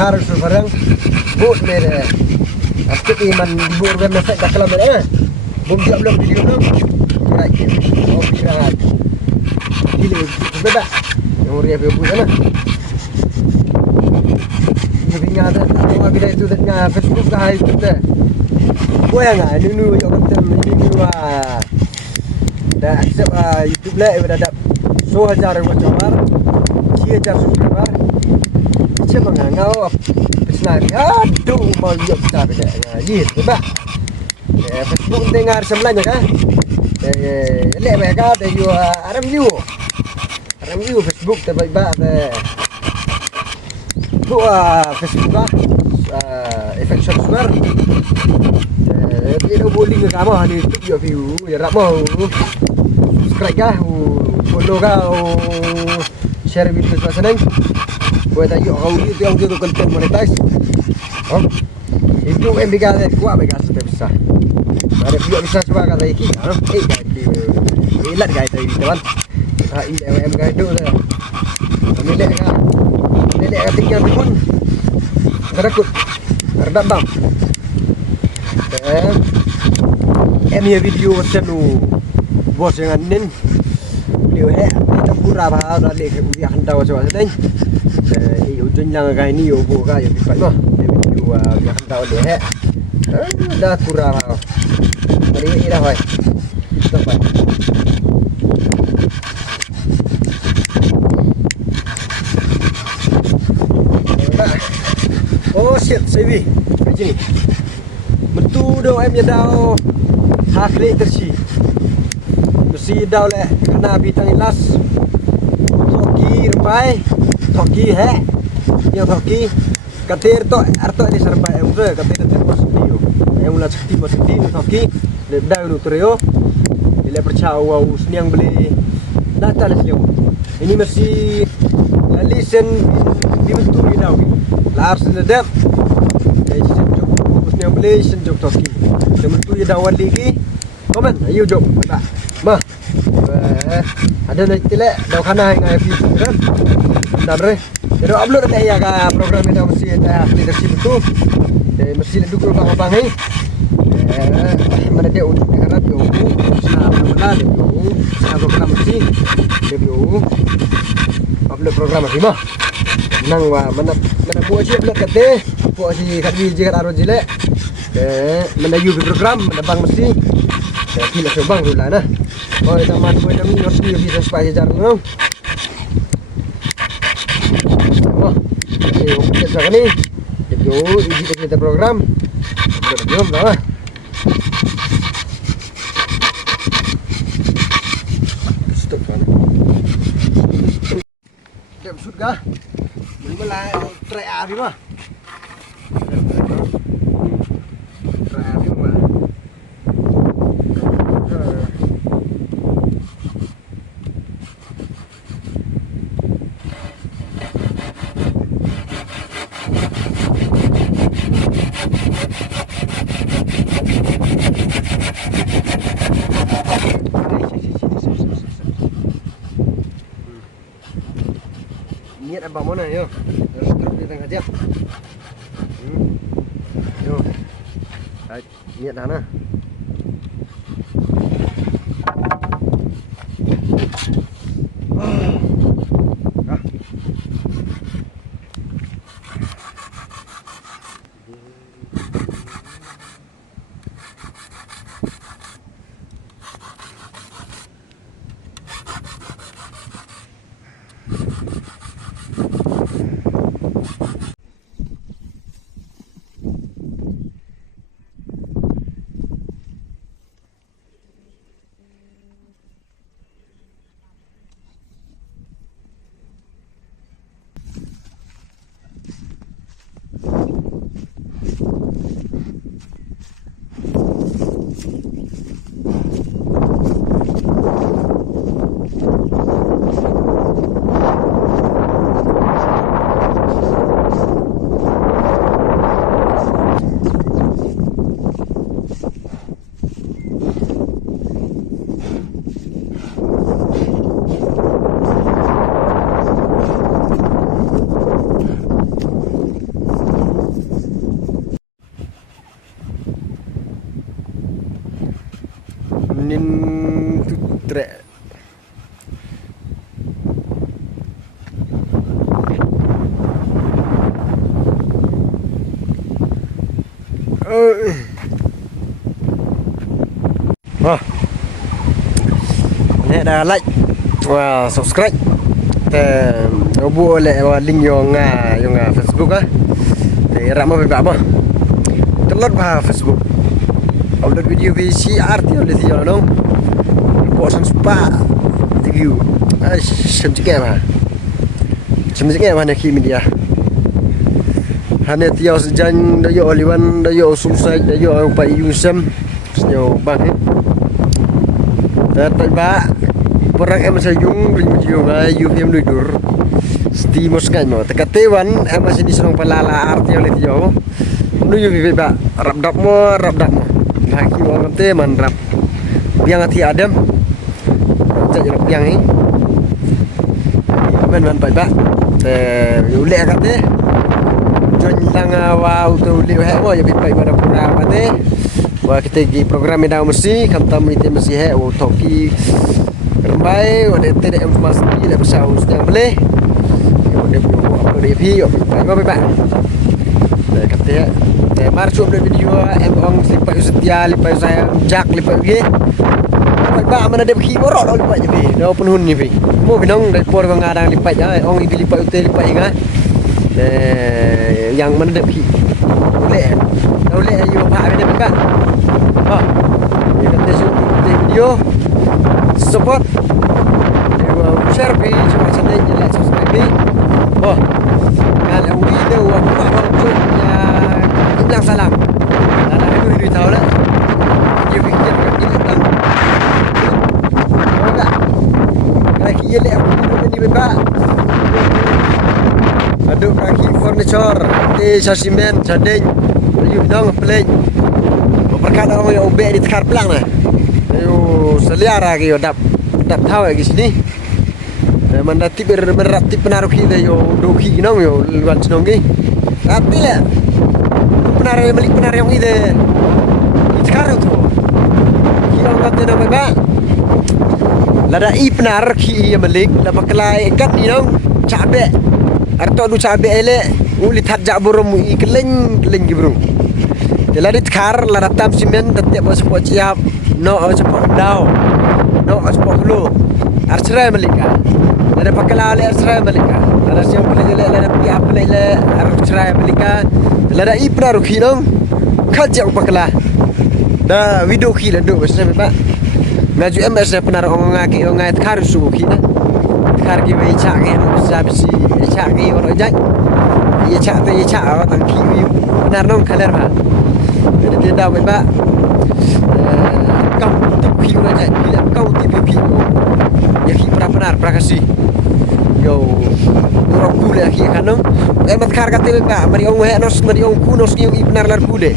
harus barang buat mere aku iman buat web masa tak kalau mere bom dia belum video belum right oh pirat ini beda yang review buat mana jadi ngada apa kita itu dengan Facebook dah itu dah gua yang ini yang konten ini dah accept YouTube lah dah ada 100,000 watchbar 6,000 subscriber siapa ngangau pesan aduh mau lihat kita beda gitu pak Facebook dengar sebelahnya kan lek mereka ada you review Facebook terbaik tu Facebook lah efek software dia boleh ke kamu ni YouTube view ya rak mau subscribe kah follow kah share video pasal ni buat ayo kau itu yang itu konten monetize oh itu MB kata kuat mereka sudah bisa ada video bisa coba kata iki ilat guys ini teman MB guys itu lah milik ketika pun kerakut kerdak bang ya video senu bos yang anin video kita pura bahasa lek dia hendak coba sedang ujung lang kayak ini yo buka yo pipa no video dia hendak dia dah pura tadi ini dah hoy sampai oh shit CV macam ni betul dah em jadau hak tersi mesti dah le kena bitang ilas toki rupai toki yang toki kater to arto di serba em tu kater positif em ulah positif toki le dah lu trio le percaya seniang beli data le siang ini mesti listen dibentuk ni dah lars sedap yang beli senjuk toki temen tu ya dawan lagi komen ayo jom tak mah ada nanti le dah kana ngai video kan dan re jadi upload dah ya ka program ini mesti ada leadership tu mesti dukung bang ni mana dia untuk harap yo sana mana yo sana program mesti dia upload program mesti mah nang wa mana buat siap nak kate buat si kat biji kat aro jile menayu program menabang mesti kila sebang dulu lah oh teman gue demi mesti bisa supaya jalan no oh ini kita sekarang ni itu kita program belum lah stop kan jam sudah mulai try abi mah try abi mah niat abang mana yo terus di tengah aja yo baik niat dah nah nin tutre. Ini dah like và subscribe nó bua lệ và link yung Facebook á để ramah bebas mah telur bah Facebook upload video VCR tiap lagi jalan dong bosan spa review xem chữ mah nak media hanya tiap sejan dah yo olivan dah yo susah dah yo upay yusam senyo bang tak ba Orang em sa yung video nga UFM ludur sti moskan mo tekatewan em sa ni sonong palala arti ulit yo nu UFM ba rabdap mo laki wong te man rap biang ati adam ja rap biang ni man ba ule akate jon lang wa auto ule he mo ya bi pai pada pura mate wa kita gi program ida mesti kamtam ite mesti he o toki Rambai, ada tidak informasi le pasal yang boleh. Ada apa dia pi, apa apa. Dah kata ya, march upload video em ong lipat setia, lipat saya jak lipat ge. Ba mana ada pi borok dah lipat je pi. Dah penuh ni pi. Mo binong dari por ngadang lipat ya, ong igi lipat utai lipat inga. Yang mana ada pi. Boleh you pak ada ba. Ha. Dia kata video support share page macam ni je like subscribe ni kalau video aku buat contohnya bilang salam ada video tahu lah dia fikir kat kita tang enggak kalau dia lihat aku ni beba aduk kaki furniture sasimen sadeng you dong play perkara orang yang obek di tekar pelang nah ayo seliara ke dap tahu lagi sini mandati berratip penaruh kita yo doki nong yo luan senong ki tapi lah penaruh beli penaruh yang ide sekarang tu kita kata nama ba lada i penar ki yang balik lapa kelai kat ni nong cabe arto du cabe ele uli tajak burung i keleng gibrung lada tekar lada tam simen tetiap spot siap no spot down no spot lu arcerai malika ada pakai lale arcerai malika ada siang boleh jele ada pi apa le arcerai malika ada ipra ruki dong kajak pakla da video ki le do besar ba maju ms penar ong ngaki ong ngai khar su ki na khar ki we cha ke bisa bisi cha ke oro jai ye cha tang ki penar nong kaler ba jadi tidak ba kau tipi ora jai bila kau tipi ya ki benar prakasi yo orang bule ki kanong emat kar kate ba mari ong he nos mari ong kunos ki benar lar bule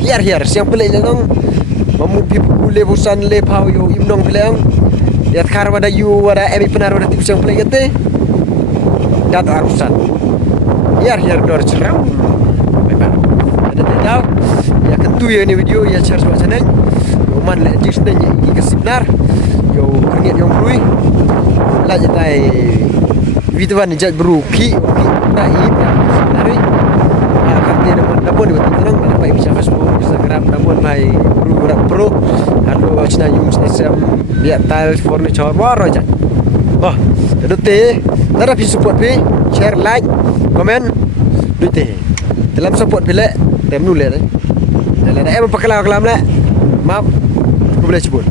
hiar siang pelai nong mamu pi bule bosan le pau yo imnong pelang ya kar wada yu wada emi benar wada tipu siang pelai kate dat arusan hiar dor cerau ba ada tahu ya kentu ya ni video ya share semua sana man le jisna ni kesibnar yo keringat yang brui la jatai video ni jat beruki naib dari karte dapur di tenang dapat bisa Facebook Instagram namun mai pro halo Cina yung SM biar tile furniture baru aja dute tara pi support pi share like comment dute dalam support pi le tem nu le dalam em pakai kelam le maaf aku boleh sebut